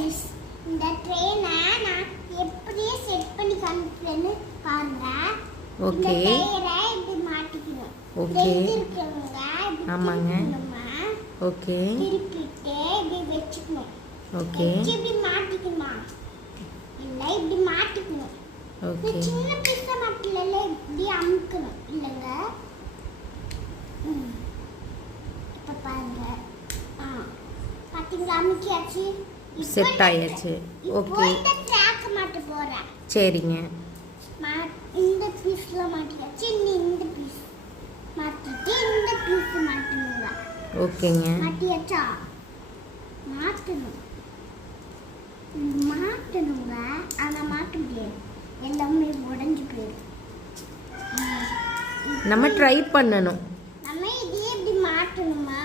Friends, இந்த ட்ரெயினை நான் எப்படியே செட் பண்ணி காமிக்கிறேன்னு பாருங்க. ஓகே. இந்த டயரை இப்படி மாட்டிக்கணும். ஓகே. இது இருக்குங்க. ஆமாங்க. ஓகே. திருப்பிட்டு இப்படி வச்சுக்கணும். ஓகே. இப்படி மாட்டிக்கணுமா? இல்ல இப்படி மாட்டிக்கணும். ஓகே. சின்ன பீஸா மாட்டல இப்படி அமுக்கணும் இல்லங்க. இப்ப பாருங்க. பாத்தீங்களா அமுக்கியாச்சு. செட் ஆயாச்சு. ஓகே. இந்த ட்ராக் மாட்ட போறேன். சரிங்க. இந்த பீஸ்ல மாட்டியாச்சு. இந்த பீஸ் மாட்டிட்டு இந்த பீஸ் மாட்டணுங்க. ஓகேங்க. மாட்டியாச்சா? மாட்டணும். மாட்டணுங்க. ஆனா மாட்ட முடியாது. எல்லாமே உடைஞ்சு போயிடும். நம்ம ட்ரை பண்ணணும். நம்ம இதே இப்படி மாட்டணுமா?